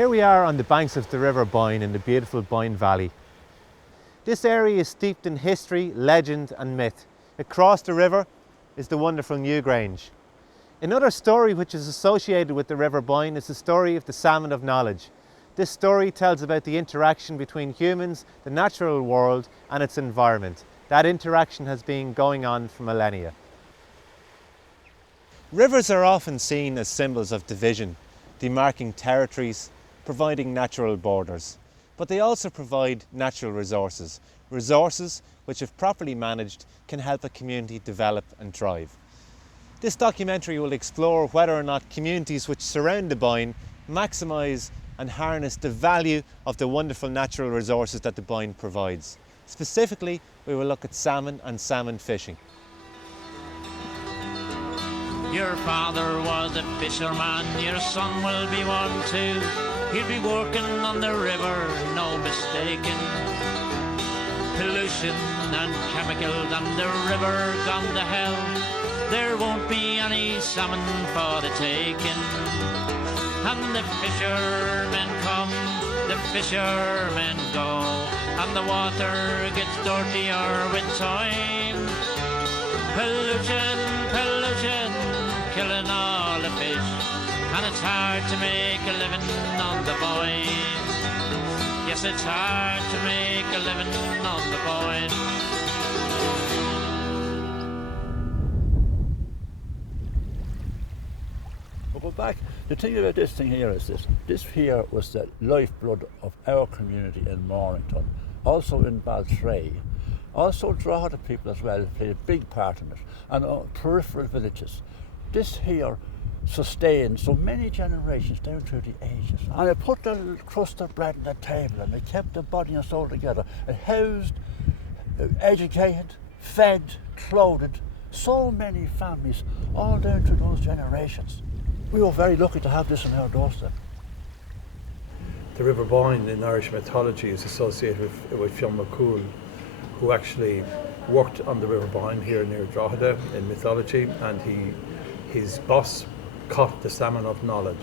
Here we are on the banks of the River Boyne in the beautiful Boyne Valley. This area is steeped in history, legend and myth. Across the river is the wonderful Newgrange. Another story which is associated with the River Boyne is the story of the Salmon of Knowledge. This story tells about the interaction between humans, the natural world and its environment. That interaction has been going on for millennia. Rivers are often seen as symbols of division, demarking territories, providing natural borders. But they also provide natural resources, resources which, if properly managed, can help a community develop and thrive. This documentary will explore whether or not communities which surround the Boyne maximise and harness the value of the wonderful natural resources that the Boyne provides. Specifically, we will look at salmon and salmon fishing. Your father was a fisherman, your son will be one too. He'll be working on the river, no mistaking. Pollution and chemicals and the river gone to hell. There won't be any salmon for the taking. And the fishermen come, the fishermen go, and the water gets dirtier with time. Pollution, pollution, killing all the fish, and it's hard to make a living on the Boyne. Yes, it's hard to make a living on the Boyne. We'll go back. The thing about this thing here is this here was the lifeblood of our community in Mornington, also in Baltray. Also Drogheda people as well played a big part in it, and peripheral villages. This here sustained so many generations down through the ages, and it put the little crust of bread on the table, and it kept the body and soul together. It housed, educated, fed, clothed so many families all down through those generations. We were very lucky to have this on our doorstep. The River Boyne in Irish mythology is associated with Fionn McCool, who actually worked on the River Boyne here near Drogheda in mythology, and his boss caught the Salmon of Knowledge,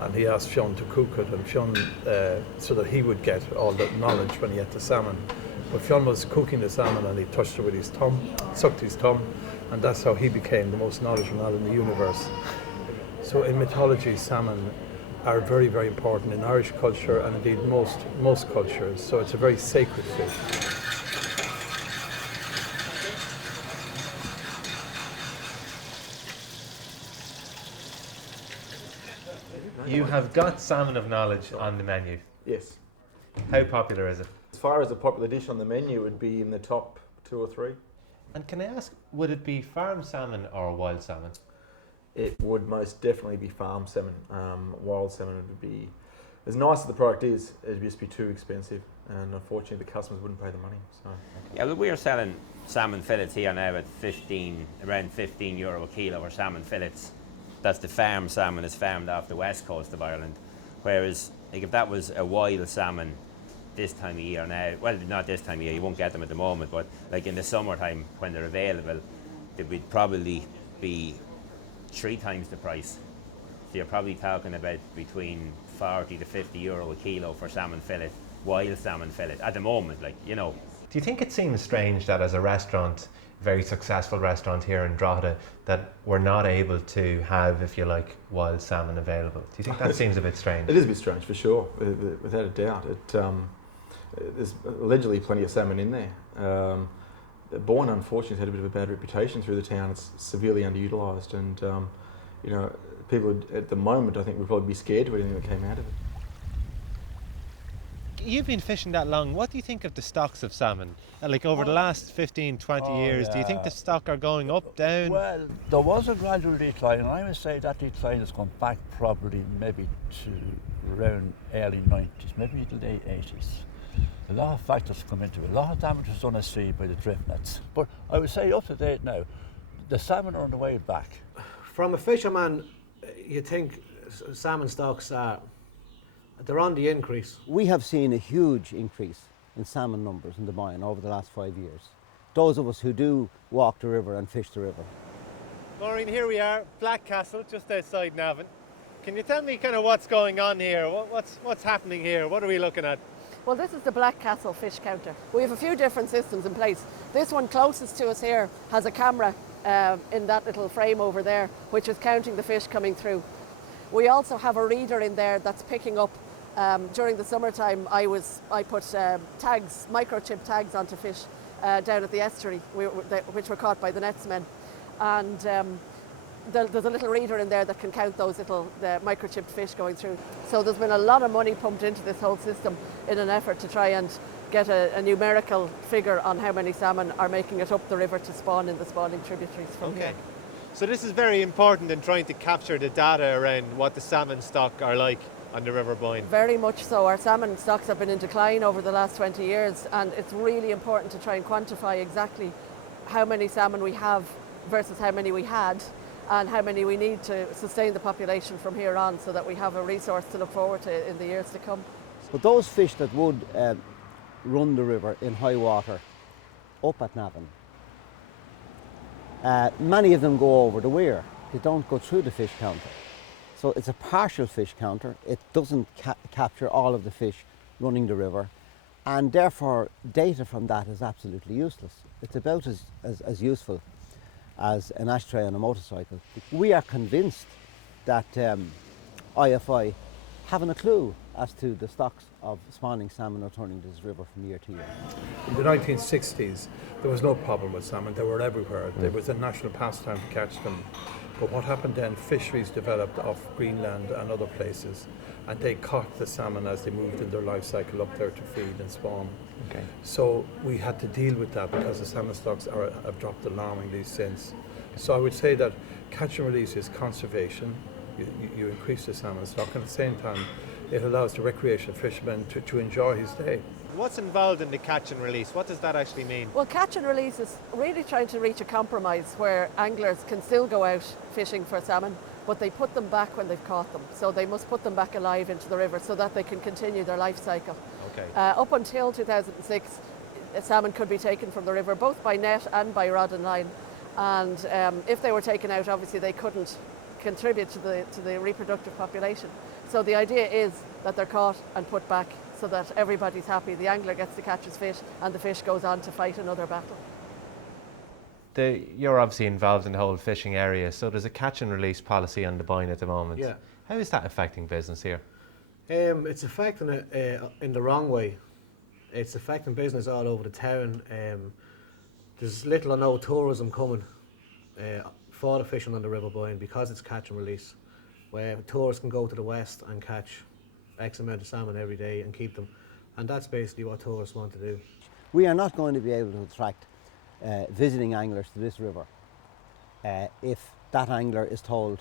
and he asked Fionn to cook it, and Fionn, so that he would get all the knowledge when he ate the salmon. But Fionn was cooking the salmon and he touched it with his thumb, sucked his thumb, and that's how he became the most knowledgeable man in the universe. So in mythology, salmon are very, very important in Irish culture and indeed most cultures, so it's a very sacred fish. You have got Salmon of Knowledge on the menu. Yes. How popular is it? As far as a popular dish on the menu, it would be in the top 2 or 3. And can I ask, would it be farm salmon or wild salmon? It would most definitely be farm salmon. Wild salmon would be, as nice as the product is, it would just be too expensive, and unfortunately the customers wouldn't pay the money. So. Yeah, well, we're selling salmon fillets here now at around €15 a kilo for salmon fillets. That's the farm salmon is farmed off the west coast of Ireland. Whereas, like, if that was a wild salmon this time of year now, well, not this time of year, you won't get them at the moment, but like in the summertime when they're available, they would probably be 3 times the price. So you're probably talking about between €40 to €50 a kilo for salmon fillet, wild salmon fillet at the moment, like, you know. Do you think it seems strange that as a restaurant, very successful restaurant here in Drogheda, that we're not able to have, if you like, wild salmon available? Do you think that seems a bit strange? It is a bit strange, for sure, without a doubt. There's allegedly plenty of salmon in there. Boyne, unfortunately, had a bit of a bad reputation through the town. It's severely underutilised, and you know, people would, at the moment, I think, would probably be scared of anything that came out of it. You've been fishing that long. What do you think of the stocks of salmon? Like over the last 15, 20 years, do you think the stock are going up, down? Well, there was a gradual decline, and I would say that decline has gone back probably maybe to around early 90s, maybe the late 80s. A lot of factors come into it. A lot of damage was done at sea by the drift nets. But I would say up to date now, the salmon are on the way back. From a fisherman, you think salmon stocks they're on the increase? We have seen a huge increase in salmon numbers in the Boyne over the last 5 years. Those of us who do walk the river and fish the river. Maureen, here we are, Black Castle, just outside Navan. Can you tell me kind of what's going on here? What's happening here? What are we looking at? Well, this is the Black Castle fish counter. We have a few different systems in place. This one closest to us here has a camera in that little frame over there, which is counting the fish coming through. We also have a reader in there that's picking up. During the summertime, I put tags, microchip tags onto fish down at the estuary, which were caught by the netsmen. And there's a little reader in there that can count those the microchipped fish going through. So there's been a lot of money pumped into this whole system in an effort to try and get a numerical figure on how many salmon are making it up the river to spawn in the spawning tributaries from here. So this is very important in trying to capture the data around what the salmon stock are like on the River Boyne. Very much so. Our salmon stocks have been in decline over the last 20 years, and it's really important to try and quantify exactly how many salmon we have versus how many we had, and how many we need to sustain the population from here on, so that we have a resource to look forward to in the years to come. But those fish that would run the river in high water up at Navan, many of them go over the weir. They don't go through the fish counter. So it's a partial fish counter. It doesn't capture all of the fish running the river, and therefore data from that is absolutely useless. It's about as useful as an ashtray on a motorcycle. We are convinced that IFI haven't a clue as to the stocks of spawning salmon returning to this river from year to year. In the 1960s, there was no problem with salmon. They were everywhere. There was a national pastime to catch them. But what happened then, fisheries developed off Greenland and other places, and they caught the salmon as they moved in their life cycle up there to feed and spawn. Okay. So we had to deal with that because the salmon stocks have dropped alarmingly since. So I would say that catch and release is conservation. You increase the salmon stock, and at the same time it allows the recreational fisherman to enjoy his day. What's involved in the catch and release? What does that actually mean? Well, catch and release is really trying to reach a compromise where anglers can still go out fishing for salmon, but they put them back when they've caught them. So they must put them back alive into the river so that they can continue their life cycle. Okay. Up until 2006, salmon could be taken from the river both by net and by rod and line. And if they were taken out, obviously they couldn't contribute to the reproductive population. So the idea is that they're caught and put back so that everybody's happy. The angler gets to catch his fish and the fish goes on to fight another battle. You're obviously involved in the whole fishing area, so there's a catch and release policy on the Boyne at the moment. Yeah. How is that affecting business here? It's affecting it in the wrong way. It's affecting business all over the town. There's little or no tourism coming for the fishing on the River Boyne because it's catch and release, where tourists can go to the west and catch X amount of salmon every day and keep them. And that's basically what tourists want to do. We are not going to be able to attract visiting anglers to this river if that angler is told,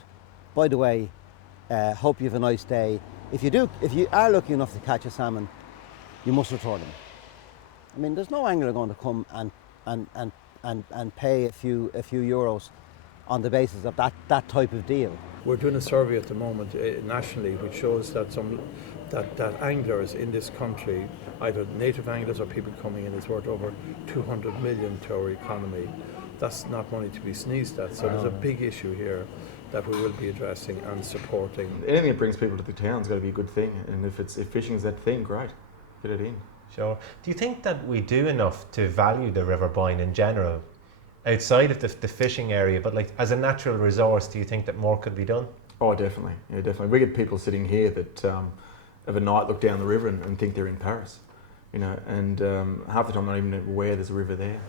by the way, hope you have a nice day. If you are lucky enough to catch a salmon, you must return them. I mean, there's no angler going to come and pay a few euros on the basis of that type of deal. We're doing a survey at the moment nationally which shows that that anglers in this country, either native anglers or people coming in, is worth over 200 million to our economy. That's not money to be sneezed at. So there's a big issue here that we will be addressing and supporting. Anything that brings people to the town's got to be a good thing, and if fishing is that thing, great, get it in. Sure. Do you think that we do enough to value the River Boyne in general, outside of the fishing area, but like as a natural resource? Do you think that more could be done? Oh, definitely. Yeah, definitely. We get people sitting here that of a night look down the river and think they're in Paris, you know, and half the time not even aware there's a river there.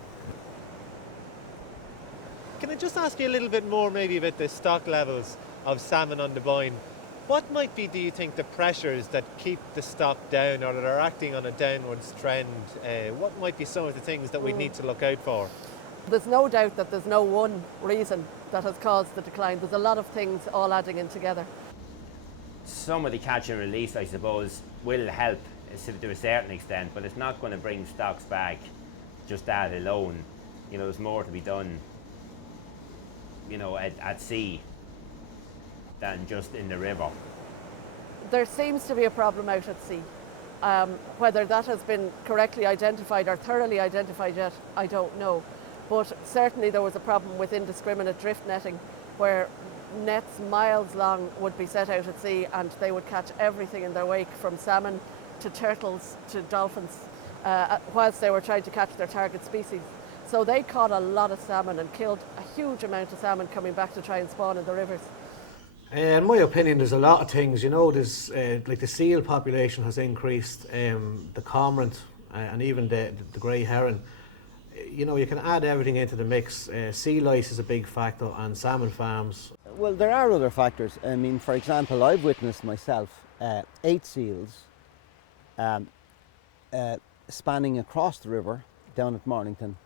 Can I just ask you a little bit more maybe about the stock levels of salmon on the Boyne? What might be, do you think, the pressures that keep the stock down or that are acting on a downwards trend? What might be some of the things that we need to look out for? There's no doubt that there's no one reason that has caused the decline. There's a lot of things all adding in together. Some of the catch and release, I suppose, will help to a certain extent, but it's not going to bring stocks back just that alone. You know, there's more to be done, you know, at sea than just in the river. There seems to be a problem out at sea. Whether that has been correctly identified or thoroughly identified yet, I don't know. But certainly there was a problem with indiscriminate drift netting, where nets miles long would be set out at sea, and they would catch everything in their wake, from salmon to turtles to dolphins, whilst they were trying to catch their target species. So they caught a lot of salmon and killed a huge amount of salmon coming back to try and spawn in the rivers. In my opinion, there's a lot of things. You know, there's like the seal population has increased, the cormorant, and even the grey heron. You know, you can add everything into the mix. Sea lice is a big factor, and salmon farms. Well, there are other factors. I mean, for example, I've witnessed myself 8 seals spanning across the river down at Mornington,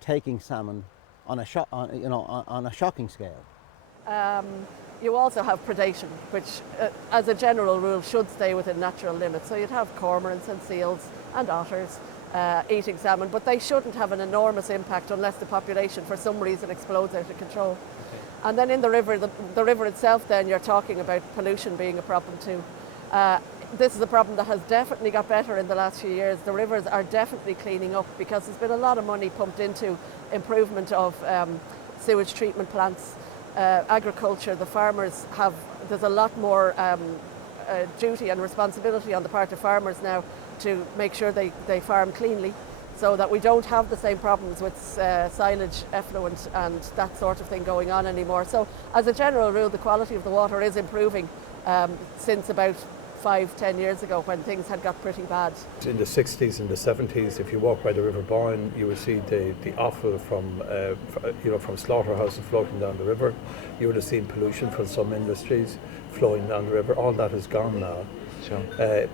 taking salmon on a shocking scale. You also have predation, which, as a general rule, should stay within natural limits. So you'd have cormorants and seals and otters eating salmon, but they shouldn't have an enormous impact unless the population, for some reason, explodes out of control. Okay. And then in the river, the river itself, then you're talking about pollution being a problem too. This is a problem that has definitely got better in the last few years. The rivers are definitely cleaning up because there's been a lot of money pumped into improvement of sewage treatment plants, agriculture. The farmers have, there's a lot more duty and responsibility on the part of farmers now to make sure they farm cleanly, so that we don't have the same problems with silage, effluent and that sort of thing going on anymore. So as a general rule, the quality of the water is improving since about 5-10 years ago, when things had got pretty bad. In the 60s and the 70s, if you walk by the River Boyne, you would see the offal from slaughterhouses floating down the river. You would have seen pollution from some industries flowing down the river. All that has gone now. Sure.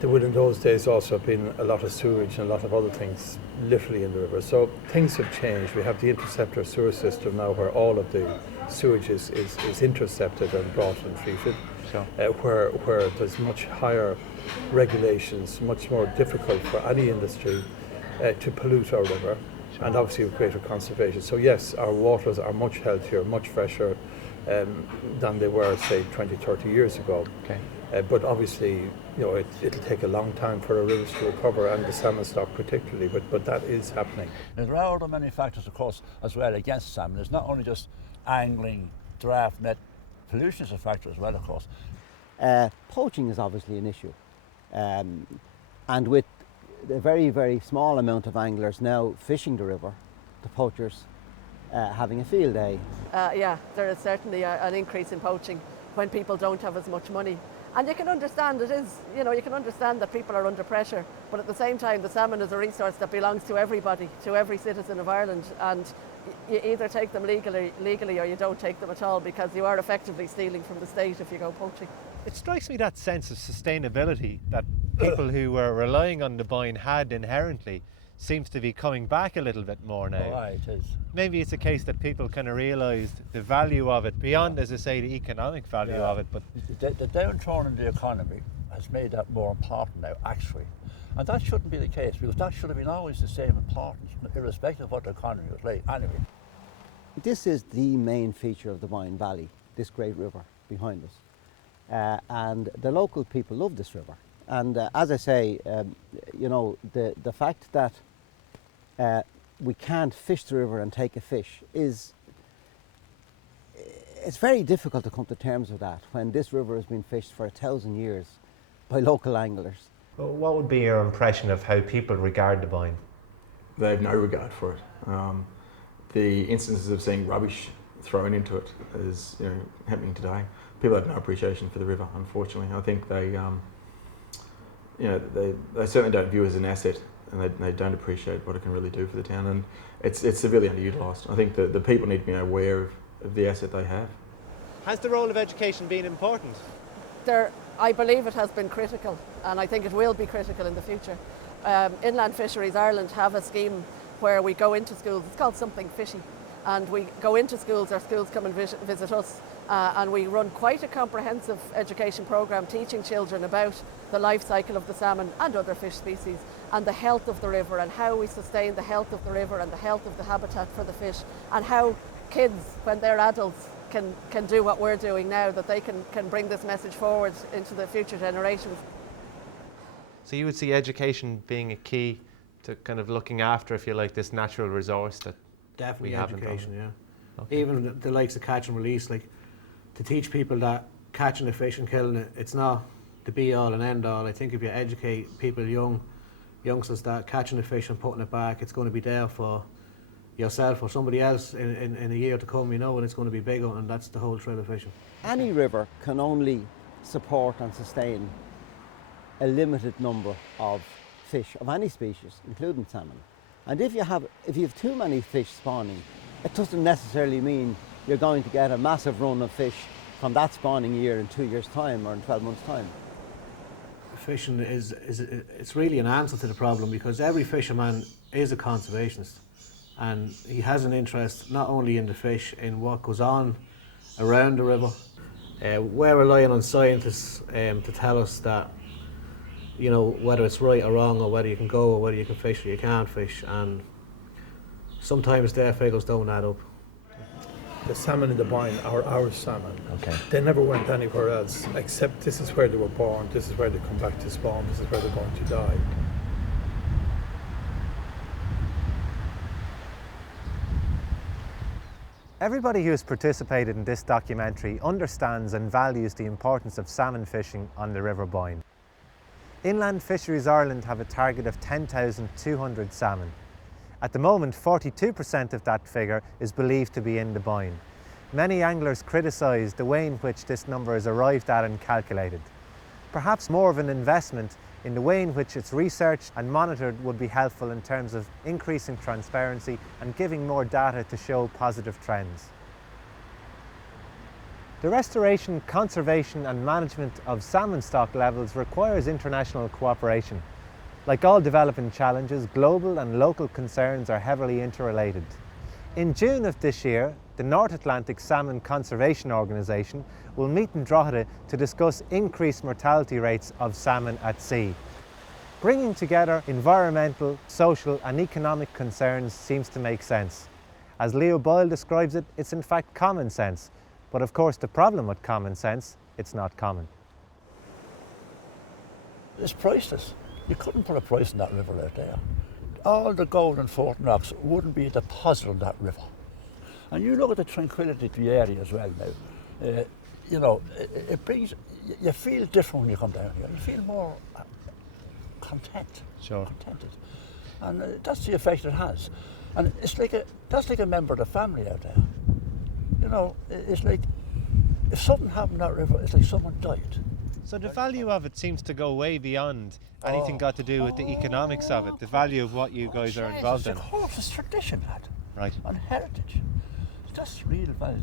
There would in those days also have been a lot of sewage and a lot of other things literally in the river. So things have changed. We have the interceptor sewer system now, where all of the sewage is intercepted and brought and treated. Sure. Where there's much higher regulations, much more difficult for any industry to pollute our river, sure. And obviously with greater conservation. So yes, our waters are much healthier, much fresher than they were, say, 20-30 years ago. Okay. But obviously, it'll take a long time for our rivers to recover, and the salmon stock particularly, but that is happening. There are other many factors, of course, as well against salmon. It's not only just angling, draft net. Pollution is a factor as well, of course. Poaching is obviously an issue. And with a very, very small amount of anglers now fishing the river, the poachers having a field day. Yeah, there is certainly an increase in poaching when people don't have as much money. And you can understand you can understand that people are under pressure, but at the same time, the salmon is a resource that belongs to everybody, to every citizen of Ireland, and you either take them legally or you don't take them at all, because you are effectively stealing from the state if you go poaching. It strikes me that sense of sustainability that people who were relying on the Boyne had inherently seems to be coming back a little bit more now. Right, it is. Maybe it's a case that people kind of realised the value of it beyond, as I say, the economic value of it. But the downturn in the economy has made that more important now, actually. And that shouldn't be the case, because that should have been always the same importance, irrespective of what the economy was like. Anyway. This is the main feature of the Boyne Valley, this great river behind us. And the local people love this river. And as I say, the fact that we can't fish the river and take a fish it's very difficult to come to terms with that when this river has been fished for 1,000 years by local anglers. well, what would be your impression of how people regard the Boyne? They have no regard for it. The instances of seeing rubbish thrown into it is happening today. People have no appreciation for the river, unfortunately. I think they certainly don't view it as an asset, and they don't appreciate what it can really do for the town, and it's severely underutilised. I think the people need to be aware of the asset they have. Has the role of education been important? I believe it has been critical, and I think it will be critical in the future. Inland Fisheries Ireland have a scheme where we go into schools. It's called Something Fishy, and we go into schools, our schools come and visit us, and we run quite a comprehensive education programme teaching children about the life cycle of the salmon and other fish species, and the health of the river, and how we sustain the health of the river and the health of the habitat for the fish, and how kids, when they're adults, can do what we're doing now, that they can bring this message forward into the future generations. So you would see education being a key to kind of looking after, if you like, this natural resource that Definitely we have in education, Dublin. yeah. Okay. Even the likes of catch and release, like to teach people that catching a fish and killing it, it's not the be all and end all. I think if you educate people, youngsters, that catching a fish and putting it back, it's going to be there for yourself or somebody else in a year to come, you know, and it's going to be bigger, and that's the whole thrill of fishing. Any river can only support and sustain a limited number of fish of any species, including salmon. And if you have too many fish spawning, it doesn't necessarily mean you're going to get a massive run of fish from that spawning year in 2 years' time or in 12 months' time. Fishing it's really an answer to the problem, because every fisherman is a conservationist, and he has an interest not only in the fish, in what goes on around the river. We're relying on scientists to tell us that, you know, whether it's right or wrong, or whether you can go, or whether you can fish or you can't fish, and sometimes their figures don't add up. The salmon in the Boyne are our salmon. Okay. They never went anywhere else, except this is where they were born, this is where they come back to spawn, this is where they're going to die. Everybody who has participated in this documentary understands and values the importance of salmon fishing on the River Boyne. Inland Fisheries Ireland have a target of 10,200 salmon. At the moment, 42% of that figure is believed to be in the Boyne. Many anglers criticise the way in which this number is arrived at and calculated. Perhaps more of an investment in the way in which it's researched and monitored would be helpful in terms of increasing transparency and giving more data to show positive trends. The restoration, conservation and management of salmon stock levels requires international cooperation. Like all developing challenges, global and local concerns are heavily interrelated. In June of this year, the North Atlantic Salmon Conservation Organisation will meet in Drogheda to discuss increased mortality rates of salmon at sea. Bringing together environmental, social and economic concerns seems to make sense. As Leo Boyle describes it, it's in fact common sense. But of course the problem with common sense, it's not common. It's priceless. You couldn't put a price on that river out there. All the gold and Fortin rocks wouldn't be deposited on that river. And you look at the tranquility of the area as well now. You know, it brings, you feel different when you come down here. You feel more content. Sure. Contented. And that's the effect it has. And it's like that's like a member of the family out there. You know, it's like, if something happened on that river, it's like someone died. So the value of it seems to go way beyond anything got to do with the economics of it, the value of what you guys are involved in. Of course, it's tradition, lad. Right. And heritage. That's real value.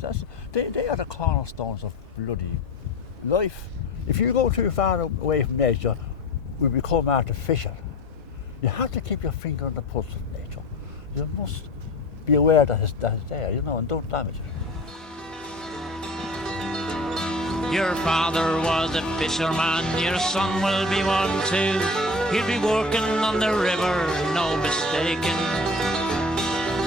They are the cornerstones of bloody life. If you go too far away from nature, we become artificial. You have to keep your finger on the pulse of nature. You must be aware that it's there, you know, and don't damage it. Your father was a fisherman, your son will be one too. He'll be working on the river, no mistaking.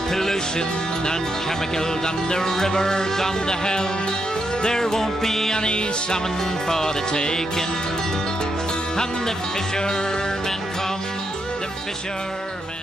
Pollution and chemicals on the river gone to hell. There won't be any salmon for the taking. And the fishermen come, the fishermen